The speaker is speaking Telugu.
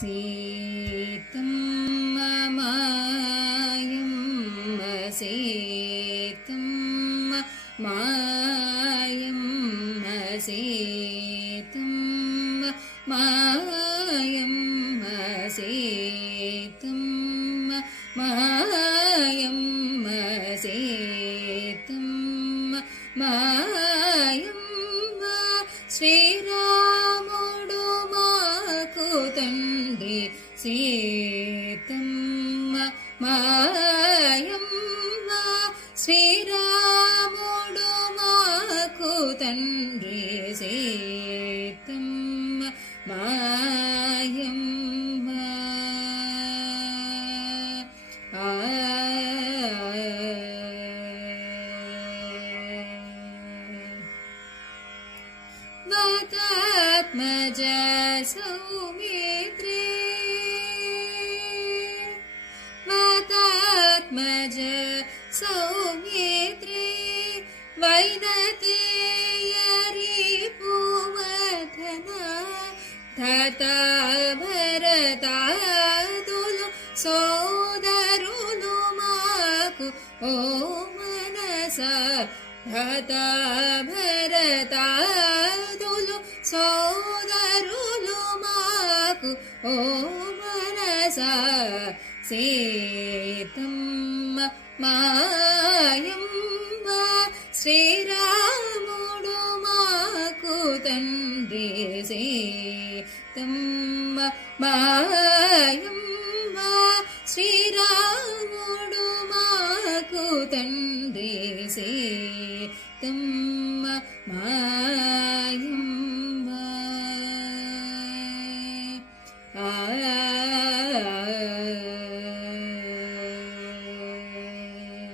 సీతమ్మ మాయమ్మ సీతమ్మ మాయమ్మ సీతమ్మ మాయమ్మ సీతమ్మ మాయమ్మ సీతమ్మ మాయమ్మ శ్రీరాముడు మాకు తండ్రి సీతమ్మ మాయమ్మ శ్రీరాముడు మాకు తండ్రి సీతమ్మ మాయమ్మ వాతాత్మజ సౌమిత్రే వాతాత్మజ సౌమిత్రే వైనతేయరి పూవధన తతా భరతాదులు సోదరులు మాకు ఓ మనస తతా భరతాదులు సోదరులు మాకు ఓ మనస సీతమ్మ మాయమ్మ శ్రీరాముడు మాకు తండ్రి సీతమ్మ మాయమ్మ శ్రీరాముడు మాకు తండ్రి సీతమ్మ మాయమ్మ